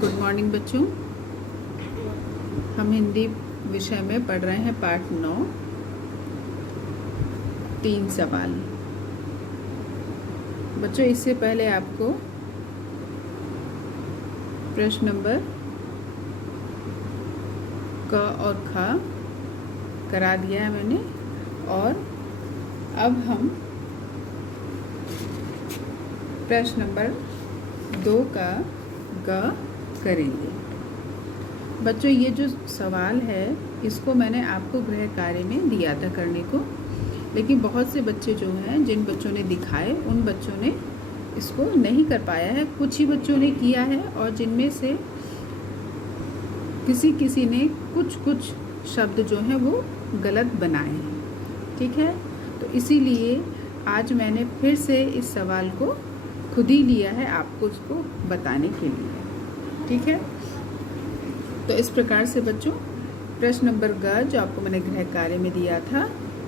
Good morning बच्चों। हम हिंदी विषय में पढ़ रहे हैं पाठ 9, 3 सवाल। बच्चों इससे पहले आपको प्रश्न नंबर क और ख करा दिया है मैंने, और अब हम प्रश्न नंबर 2 का ग करेंगे। बच्चों ये जो सवाल है इसको मैंने आपको गृह कार्य में दिया था करने को, लेकिन बहुत से बच्चे जो हैं, जिन बच्चों ने दिखाए उन बच्चों ने इसको नहीं कर पाया है। कुछ ही बच्चों ने किया है और जिनमें से किसी ने कुछ शब्द जो हैं वो गलत बनाए हैं। ठीक है, तो इसीलिए आज मैंने फिर से इस सवाल को खुद ही लिया है आपको उसको बताने के लिए। ठीक है, तो इस प्रकार से बच्चों प्रश्न नंबर ग जो आपको मैंने गृह कार्य में दिया था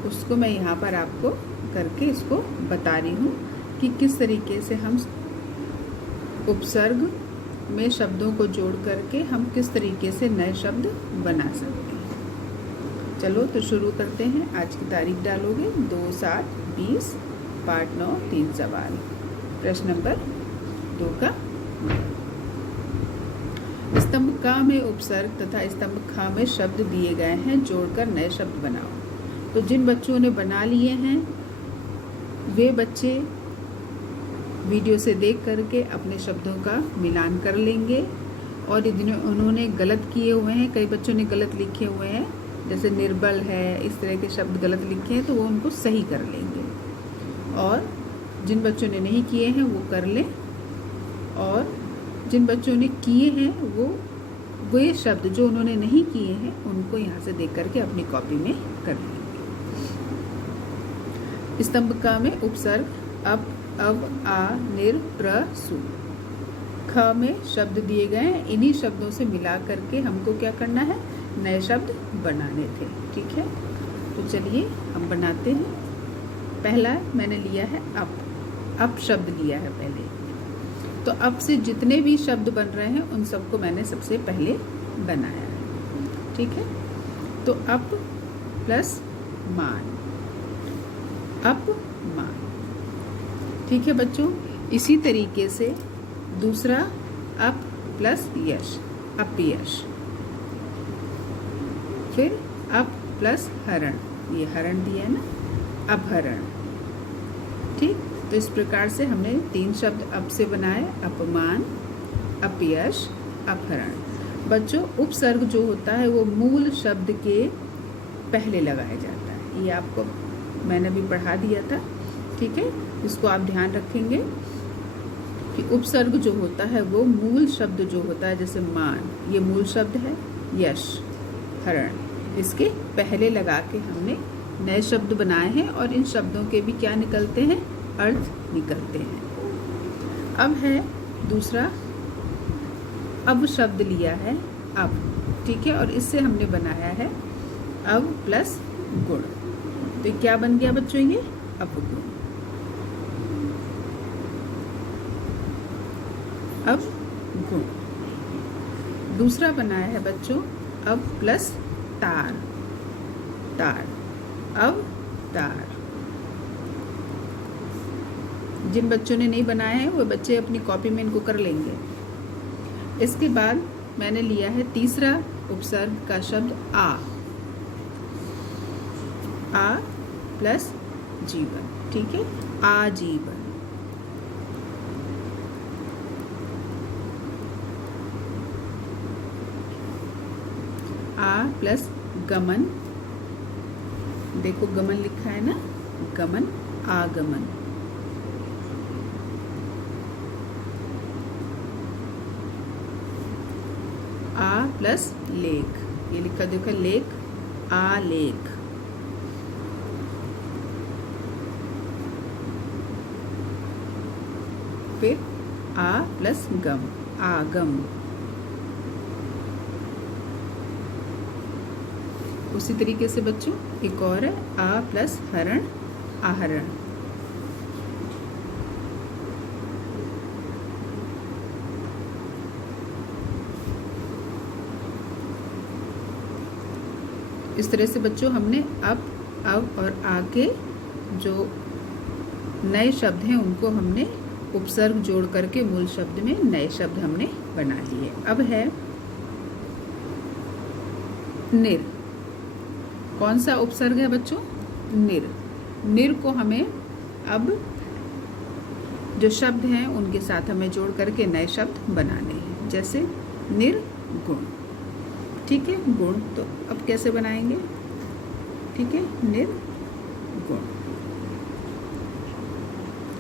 उसको मैं यहाँ पर आपको करके इसको बता रही हूँ कि किस तरीके से हम उपसर्ग में शब्दों को जोड़ करके हम किस तरीके से नए शब्द बना सकते हैं। चलो तो शुरू करते हैं। आज की तारीख डालोगे 2/7/20, पाठ 9, 3 सवाल। प्रश्न नंबर 2 का स्तंभ क में उपसर्ग तथा स्तंभ ख में शब्द दिए गए हैं, जोड़कर नए शब्द बनाओ। तो जिन बच्चों ने बना लिए हैं वे बच्चे वीडियो से देख करके अपने शब्दों का मिलान कर लेंगे, और उन्होंने गलत किए हुए हैं, कई बच्चों ने गलत लिखे हुए हैं, जैसे निर्बल है, इस तरह के शब्द गलत लिखे हैं तो वो उनको सही कर लेंगे, और जिन बच्चों ने नहीं किए हैं वो कर लें, और जिन बच्चों ने किए हैं वो शब्द जो उन्होंने नहीं किए हैं उनको यहाँ से देख करके अपनी कॉपी में कर लेंगे। स्तंभ क में उपसर्ग अप, अव, आ, निर, प्र, सु। ख में शब्द दिए गए हैं, इन्हीं शब्दों से मिला करके हमको क्या करना है, नए शब्द बनाने थे। ठीक है, तो चलिए हम बनाते हैं। पहला मैंने लिया है अप शब्द लिया है पहले, तो अब से जितने भी शब्द बन रहे हैं उन सबको मैंने सबसे पहले बनाया है। ठीक है, तो अप प्लस मान, अप मान। ठीक है बच्चों, इसी तरीके से दूसरा अप प्लस यश, अपयश। फिर अप प्लस हरण, ये हरण दिया है ना, अपहरण। ठीक, तो इस प्रकार से हमने 3 शब्द अप से बनाए, अपमान, अपयश, अपहरण। बच्चों उपसर्ग जो होता है वो मूल शब्द के पहले लगाया जाता है, ये आपको मैंने भी पढ़ा दिया था। ठीक है, इसको आप ध्यान रखेंगे कि उपसर्ग जो होता है वो मूल शब्द जो होता है, जैसे मान ये मूल शब्द है, यश, हरण, इसके पहले लगा के हमने नए शब्द बनाए हैं, और इन शब्दों के भी क्या निकलते हैं, अर्थ निकलते हैं। अब है दूसरा, अब शब्द लिया है अब। ठीक है, और इससे हमने बनाया है अब प्लस गुण। तो क्या बन गया बच्चों, ये अपगुण। अब गुण। दूसरा बनाया है बच्चों अब प्लस तार, तार, अब तार। जिन बच्चों ने नहीं बनाए हैं वो बच्चे अपनी कॉपी में इनको कर लेंगे। इसके बाद मैंने लिया है तीसरा उपसर्ग का शब्द आ प्लस जीवन। ठीक है, आजीवन। आ प्लस गमन, देखो गमन लिखा है ना, गमन, आगमन। आ प्लस लेख, ये लिखा देखो लेख, आलेख। फिर आ प्लस गम, आगम। उसी तरीके से बच्चों एक और है आ प्लस हरण, आहरण। इस तरह से बच्चों हमने अब और आगे जो नए शब्द हैं उनको हमने उपसर्ग जोड़ करके मूल शब्द में नए शब्द हमने बना लिए। अब है निर। कौन सा उपसर्ग है बच्चों? निर। निर को हमें अब जो शब्द हैं उनके साथ हमें जोड़ करके नए शब्द बनाने हैं, जैसे निर्गुण। ठीक है, गुण तो अब कैसे बनाएंगे? ठीक है, निर्गुण,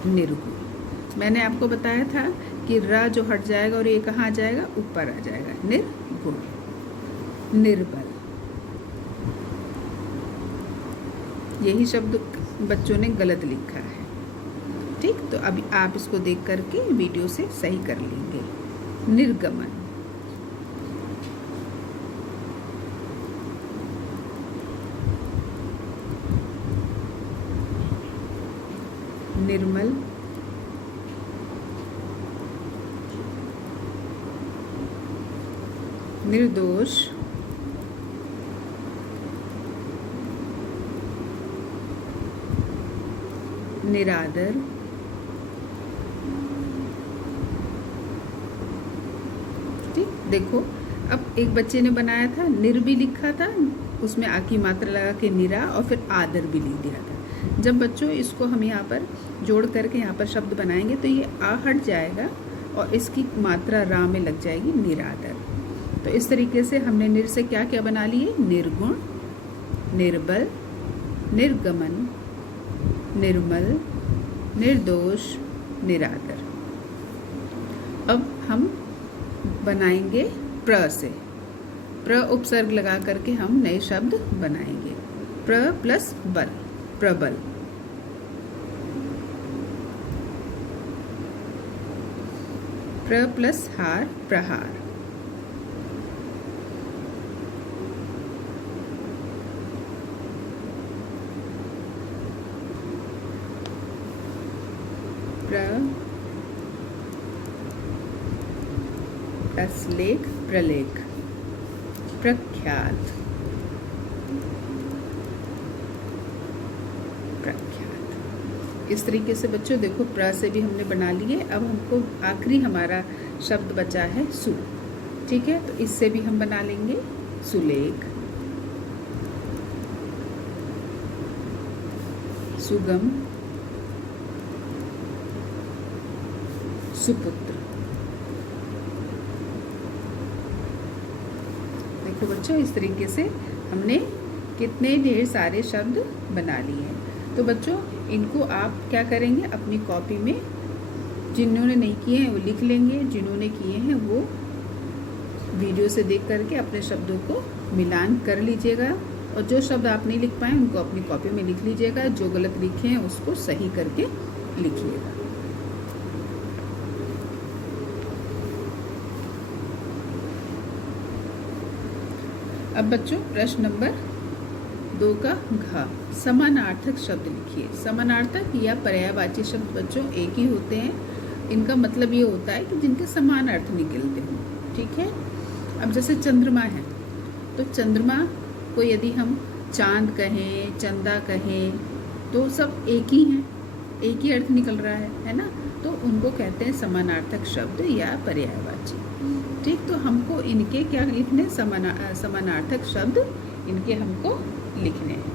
निर्गुण। मैंने आपको बताया था कि र जो हट जाएगा और ये कहाँ आ जाएगा? ऊपर आ जाएगा। निर्गुण। निर्बल, यही शब्द बच्चों ने गलत लिखा है। ठीक, तो अभी आप इसको देख करके वीडियो से सही कर लेंगे। निर्गमन, निर्मल, निर्दोष, निरादर, ठीक। देखो, अब एक बच्चे ने बनाया था, निर भी लिखा था, उसमें आ की मात्रा लगा के निरा, और फिर आदर भी लिख दिया था। जब बच्चों इसको हम यहाँ पर जोड़ करके यहाँ पर शब्द बनाएंगे तो ये आ हट जाएगा और इसकी मात्रा रा में लग जाएगी, निरादर। तो इस तरीके से हमने निर से क्या क्या बना लिए? निर्गुण, निर्बल, निर्गमन, निर्मल, निर्दोष, निरादर। अब हम बनाएंगे प्र से। प्र उपसर्ग लगा करके हम नए शब्द बनाएंगे। प्र प्लस बल, प्रबल। प्र प्लस हार, प्रहार। प्लस लेख, प्रलेख। प्रख्यात, प्रख्यात। इस तरीके से बच्चों देखो, प्र से भी हमने बना लिए। अब हमको आखिरी हमारा शब्द बचा है सु। ठीक है, तो इससे भी हम बना लेंगे सुलेख, सुगम, सुपुत्र। देखो बच्चों, इस तरीके से हमने कितने ढेर सारे शब्द बना लिए हैं। तो बच्चों, इनको आप क्या करेंगे? अपनी कॉपी में जिन्होंने नहीं किए हैं वो लिख लेंगे, जिन्होंने किए हैं वो वीडियो से देख करके अपने शब्दों को मिलान कर लीजिएगा, और जो शब्द आप नहीं लिख पाए उनको अपनी कॉपी में लिख लीजिएगा। जो गलत लिखे हैं उसको सही करके लिखिएगा। अब बच्चों, प्रश्न नंबर 2 का घ, समानार्थक शब्द लिखिए। समानार्थक या पर्यायवाची शब्द बच्चों एक ही होते हैं। इनका मतलब ये होता है कि जिनके समान अर्थ निकलते हों। ठीक है, अब जैसे चंद्रमा है, तो चंद्रमा को यदि हम चांद कहें, चंदा कहें, तो सब एक ही हैं, एक ही अर्थ निकल रहा है ना। तो उनको कहते हैं समानार्थक शब्द या पर्यायवाची। ठीक, तो हमको इनके क्या लिखने? समानार्थक शब्द इनके हमको लिखने हैं।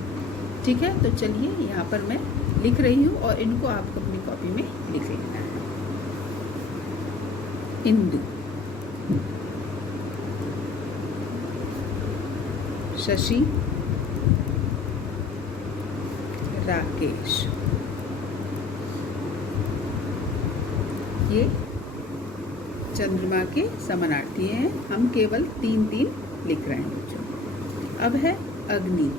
ठीक है, तो चलिए यहाँ पर मैं लिख रही हूँ और इनको आपको अपनी कॉपी में लिख लेना है। इंदु, शशि, राकेश। ये चंद्रमा के समानार्थी हैं। हम केवल 3-3 लिख रहे हैं बच्चों। अब है अग्नि।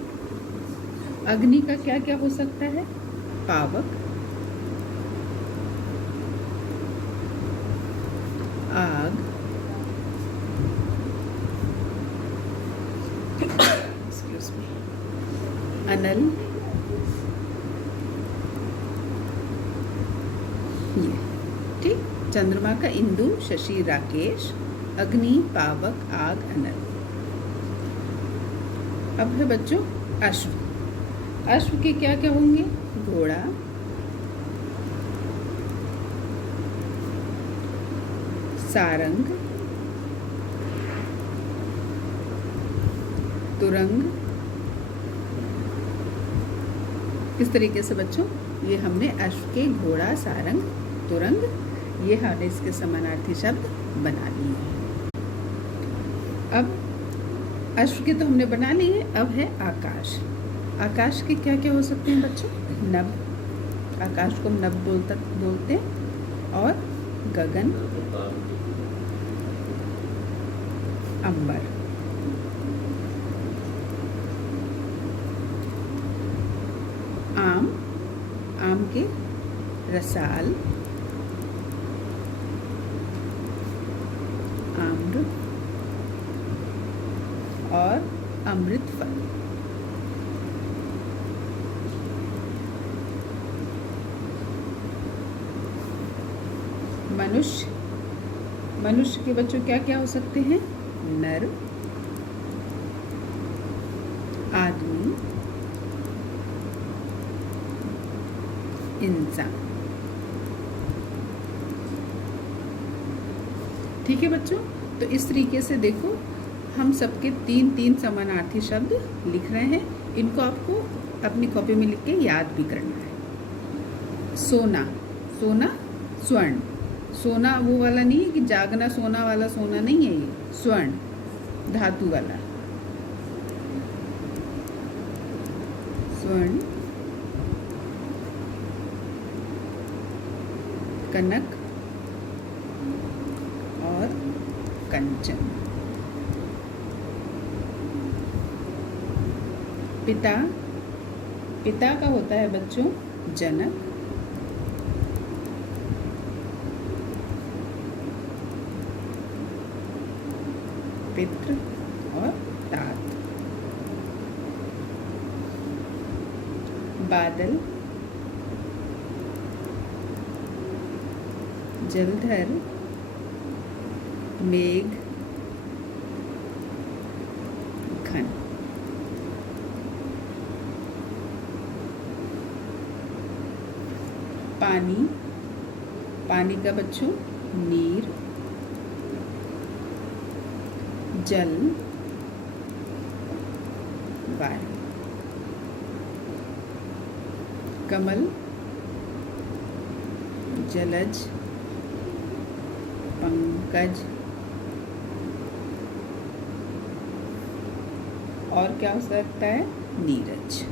अग्नि का क्या क्या हो सकता है? पावक, आग, एक्सक्यूज मी, अनल, ये। ठीक, चंद्रमा का इंदु, शशि, राकेश, अग्नि, पावक, आग, अनल। अब है बच्चों अश्व। अश्व के क्या क्या होंगे? घोड़ा, सारंग, तुरंग। इस तरीके से बच्चों ये हमने अश्व के घोड़ा, सारंग, तुरंग ये हमने इसके समानार्थी शब्द बना लिए हैं। अब अश्व के तो हमने बना लिए, अब है आकाश। आकाश के क्या क्या हो सकते हैं बच्चों? नभ, आकाश को हम नभ बोलते हैं। और गगन, अंबर। आम, आम के रसाल, आम्र और अमृत फल। मनुष्य, मनुष्य के बच्चों क्या क्या हो सकते हैं? नर, आदमी, इंसान। ठीक है बच्चों, तो इस तरीके से देखो हम सबके तीन तीन समानार्थी शब्द लिख रहे हैं। इनको आपको अपनी कॉपी में लिख के याद भी करना है। सोना, सोना स्वर्ण। सोना वो वाला नहीं है कि जागना सोना वाला सोना नहीं है, ये स्वर्ण धातु वाला। स्वर्ण, कनक और कंचन। पिता, पिता का होता है बच्चों जनक, पितृ और तात। बादल, जलधर, मेघ, घन। पानी, पानी का बच्चों नीर, जल, वायु। कमल, जलज, पंकज और क्या हो सकता है? नीरज।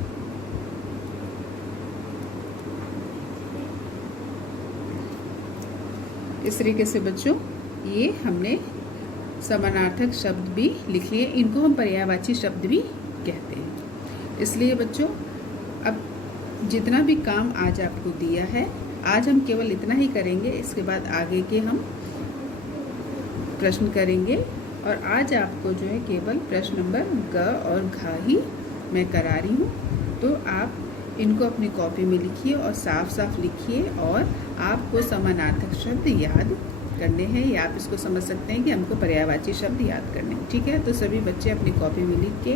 इस तरीके से बच्चों ये हमने समानार्थक शब्द भी लिख लिए। इनको हम पर्यायवाची शब्द भी कहते हैं। इसलिए बच्चों अब जितना भी काम आज आपको दिया है, आज हम केवल इतना ही करेंगे। इसके बाद आगे के हम प्रश्न करेंगे। और आज आपको जो है केवल प्रश्न नंबर ग और घ ही मैं करा रही हूँ। तो आप इनको अपनी कॉपी में लिखिए और साफ साफ लिखिए। और आपको समानार्थक शब्द याद करने हैं, या आप इसको समझ सकते हैं कि हमको पर्यायवाची शब्द याद करने हैं। ठीक है, तो सभी बच्चे अपनी कॉपी में लिख के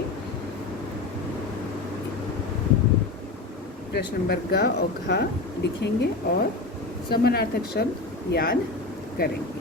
प्रश्न नंबर ग और घ लिखेंगे और समानार्थक शब्द याद करेंगे।